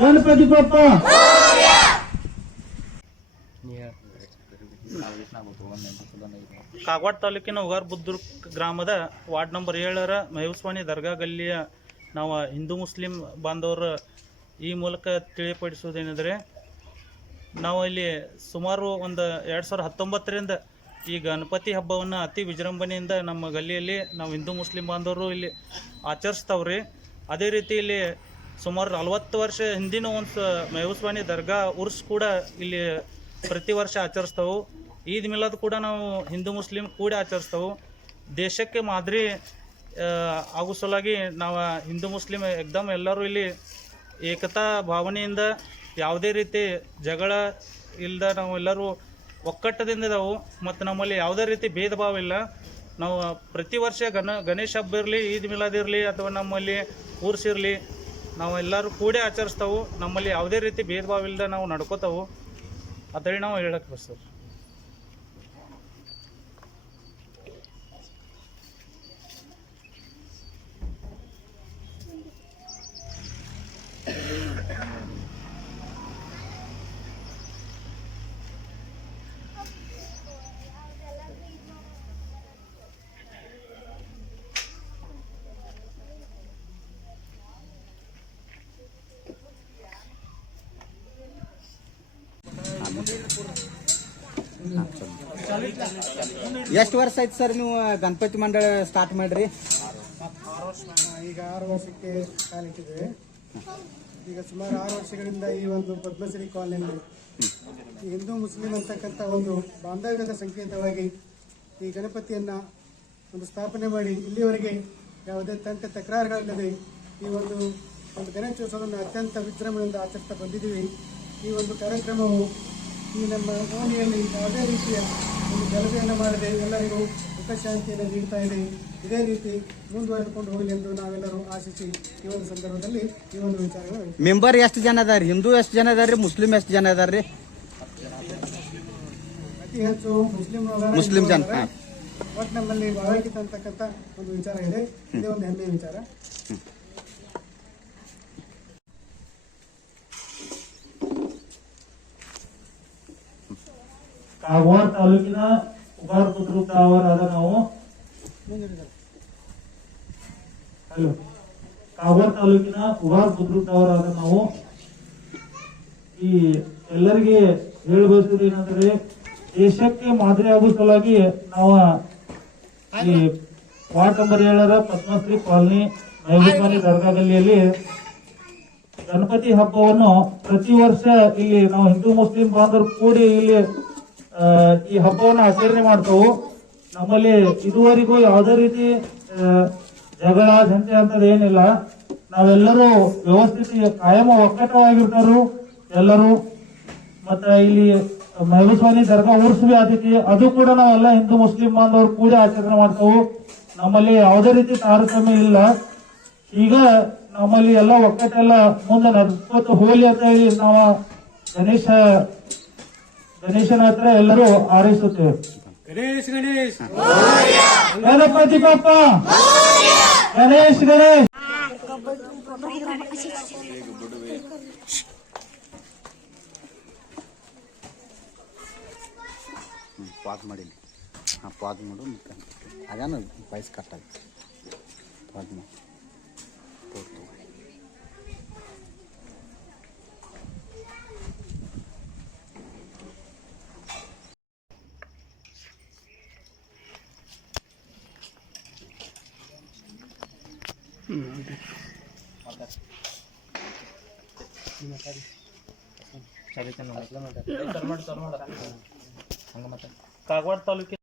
ಗಣಪತಿ ಬಪ್ಪ ಕಾಗವಾಡ ತಾಲೂಕಿನ ಉಗಾರ್ ಬುದ್ದುರ್ಗ್ ಗ್ರಾಮದ ward number 7ರ ಮಹೇಶ್ವಾನಿ ದರ್ಗಾ ಗಲ್ಲಿಯ ನಾವು ಹಿಂದೂ ಮುಸ್ಲಿಂ ಬಾಂಧವರು ಈ ಮೂಲಕ ತಿಳಿಪಡಿಸುವುದೇನೆಂದರೆ, ನಾವು ಇಲ್ಲಿ ಸುಮಾರು ಒಂದು 2019ರಿಂದ ಈ ಗಣಪತಿ ಹಬ್ಬವನ್ನು ಅತಿ ವಿಜೃಂಭಣೆಯಿಂದ ನಮ್ಮ ಗಲ್ಲಿಯಲ್ಲಿ ನಾವು ಹಿಂದೂ ಮುಸ್ಲಿಂ ಬಾಂಧವರು ಇಲ್ಲಿ ಆಚರಿಸ್ತಾವ್ರಿ. ಅದೇ ರೀತಿ ಇಲ್ಲಿ ಸುಮಾರು 40 ವರ್ಷ ಹಿಂದಿನ ಒಂದು ಮಹೇಶ್ವಾನಿ ದರ್ಗಾ ಉರ್ಸ್ ಕೂಡ ಇಲ್ಲಿ ಪ್ರತಿ ವರ್ಷ ಆಚರಿಸ್ತಾವೆ. ಈದ್ ಮಿಲಾದ್ ಕೂಡ ನಾವು ಹಿಂದೂ ಮುಸ್ಲಿಂ ಕೂಡ ಆಚರಿಸ್ತಾವೆ. ದೇಶಕ್ಕೆ ಮಾದರಿ ಆಗೋ ಸಲುವಾಗಿ ನಾವು ಹಿಂದೂ ಮುಸ್ಲಿಂ ಎಕ್ದಮ್ ಎಲ್ಲರೂ ಇಲ್ಲಿ ಏಕತಾ ಭಾವನೆಯಿಂದ ಯಾವುದೇ ರೀತಿ ಜಗಳ ಇಲ್ಲದ ನಾವು ಎಲ್ಲರೂ ಒಕ್ಕಟ್ಟದಿಂದ ಇದಾವೆ. ಮತ್ತು ನಮ್ಮಲ್ಲಿ ಯಾವುದೇ ರೀತಿ ಭೇದ ಭಾವ ಇಲ್ಲ. ನಾವು ಪ್ರತಿ ವರ್ಷ ಗಣೇಶ ಹಬ್ಬ ಇರಲಿ, ಈದ್ ಮಿಲಾದ್ ಇರಲಿ ಅಥವಾ ನಮ್ಮಲ್ಲಿ ಉರ್ಸ್ ಇರಲಿ, ನಾವು ಎಲ್ಲರೂ ಕೂಡಿ ಆಚರಿಸ್ತಾವೆ. ನಮ್ಮಲ್ಲಿ ಯಾವುದೇ ರೀತಿ ಭೇದ ಭಾವ ಇಲ್ಲದ ನಾವು ನಡ್ಕೋತಾವೆ. ಅಂತೇಳಿ ನಾವು ಹೇಳಕ್ಕೆ ಬರ್ತದೆ. ಎಷ್ಟು ವರ್ಷ ಆಯ್ತು ಸರ್ ನೀವು ಗಣಪತಿ ಮಂಡಳ ಸ್ಟಾರ್ಟ್ ಮಾಡ್ರಿ? ಈಗ 6 ವರ್ಷಕ್ಕೆ ಕಾಲಿಟ್ಟಿದ್ದೇವೆ. ಈಗ ಸುಮಾರು 6 ವರ್ಷಗಳಿಂದ ಈ ಒಂದು ಪದ್ಮಶ್ರೀ ಕಾಲೋನಿಯಲ್ಲಿ ಹಿಂದೂ ಮುಸ್ಲಿಂ ಅಂತಕ್ಕಂಥ ಒಂದು ಬಾಂಧವ್ಯದ ಸಂಕೇತವಾಗಿ ಈ ಗಣಪತಿಯನ್ನ ಒಂದು ಸ್ಥಾಪನೆ ಮಾಡಿ ಇಲ್ಲಿವರೆಗೆ ಯಾವುದೇ ತಕರಾರುಗಳಿಲ್ಲದೆ ಈ ಒಂದು ಗಣೇಶೋತ್ಸವವನ್ನು ಅತ್ಯಂತ ವಿಜೃಂಭಣೆಯಿಂದ ಆಚರಿಸ್ತಾ ಬಂದಿದ್ದೀವಿ. ಈ ಒಂದು ಕಾರ್ಯಕ್ರಮವು ಈ ನಮ್ಮ ಓಣಿಯಲ್ಲಿ ಯಾವುದೇ ರೀತಿಯ ಒಂದು ಗಲಭೆಯನ್ನು ಮಾಡದೆ ಎಲ್ಲರಿಗೂ ಸುಖ ಶಾಂತಿಯನ್ನು ನೀಡ್ತಾ ಇದೆ. ಇದೇ ರೀತಿ ಮುಂದುವರೆದುಕೊಂಡು ಹೋಗಲಿ ಎಂದು ನಾವೆಲ್ಲರೂ ಆಶಿಸಿ ಈ ಒಂದು ಸಂದರ್ಭದಲ್ಲಿ ಈ ಒಂದು ವಿಚಾರಗಳು. ಮೆಂಬರ್ ಎಷ್ಟು ಜನ ಅದಾರಿ? ಹಿಂದೂ ಎಷ್ಟು ಜನ ಅದಾರಿ? ಮುಸ್ಲಿಂ ಎಷ್ಟು ಜನ ಅದಾರಿ? ಅತಿ ಹೆಚ್ಚು ಮುಸ್ಲಿಂ ಜನ. ಒಟ್ಟು ನಮ್ಮಲ್ಲಿ ಭಾವೈಕ್ಯತೆ ಅಂತಕ್ಕಂಥ ಒಂದು ವಿಚಾರ ಇದೆ. ಇದೇ ಒಂದು ಹೆಮ್ಮೆಯ ವಿಚಾರ. ಕಾಗವಾಡ ತಾಲೂಕಿನ ಉಗಾರ್ ಬುದ್ರುಗ್ ತಾವರಾದ ನಾವು ಕಾಗವಾಡ ತಾಲೂಕಿನ ಉಗಾರ್ ಬುದ್ರುಗ್ ತಾವರಾದ ನಾವು ಈ ಎಲ್ಲರಿಗೆ ಹೇಳಬಯಸುವುದು ಏನಂದ್ರೆ, ದೇಶಕ್ಕೆ ಮಾದರಿ ಆಗೋ ಸಲುವಾಗಿ ನಾವು ಈ ವಾರ್ಡ್ ನಂಬರ್ 7ರ ಪದ್ಮಶ್ರೀ ಕಾಲನಿ ಮಹೇಶ್ವಾನಿ ದರ್ಗಾ ಗಲ್ಲಿಯಲ್ಲಿ ಗಣಪತಿ ಹಬ್ಬವನ್ನು ಪ್ರತಿ ವರ್ಷ ಇಲ್ಲಿ ನಾವು ಹಿಂದೂ ಮುಸ್ಲಿಂ ಬಾಂಧವರು ಕೂಡಿ ಇಲ್ಲಿ ಈ ಹಬ್ಬವನ್ನು ಆಚರಣೆ ಮಾಡ್ತಾವು. ನಮ್ಮಲ್ಲಿ ಇದುವರೆಗೂ ಯಾವುದೇ ರೀತಿ ಜಗಳ ಜಂತೆ ಅಂತದ್ ಏನಿಲ್ಲ. ನಾವೆಲ್ಲರೂ ವ್ಯವಸ್ಥಿತ ಕಾಯಮ ಒಕ್ಕಟ್ಟವಾಗಿರ್ತಾರು ಎಲ್ಲರೂ. ಮತ್ತ ಇಲ್ಲಿ ಮಹೇಶ್ವಾನಿ ದರ್ಗಾ ಉರ್ಸ್ ಬಿ ಆತೈತಿ, ಅದು ಕೂಡ ನಾವೆಲ್ಲ ಹಿಂದೂ ಮುಸ್ಲಿಂ ಬಾಂಧವರು ಕೂಡಿ ಆಚರಣೆ ಮಾಡ್ತಾವು. ನಮ್ಮಲ್ಲಿ ಯಾವುದೇ ರೀತಿ ತಾರತಮ್ಯ ಇಲ್ಲ. ಈಗ ನಮ್ಮಲ್ಲಿ ಎಲ್ಲ ಒಕ್ಕಟ್ಟೆಲ್ಲ ಮುಂದೆ ನಡೆಸ್ಕೊತ ಹೋಲಿ ಅಂತ ಹೇಳಿ ನಾವು ಗಣೇಶನ ಹತ್ರ ಎಲ್ಲರೂ ಹಾರೈಸುತ್ತೇವೆ. ಗಣೇಶ್ ಗಣೇಶ್ ಗಣಪತಿ ಬಪ್ಪ ಗಣೇಶ್ ಗಣೇಶ್. ಪಾಸ್ ಮಾಡಿಲ್ಲ. ಪಾಸ್ ಮಾಡು ಅದಾನ ವಯಸ್ಸು ಕಟ್ಟಾಗ ಪಾಸ್ ಮಾಡಿ ಕಾಗವಾಡ ತಾಲೂಕಿನ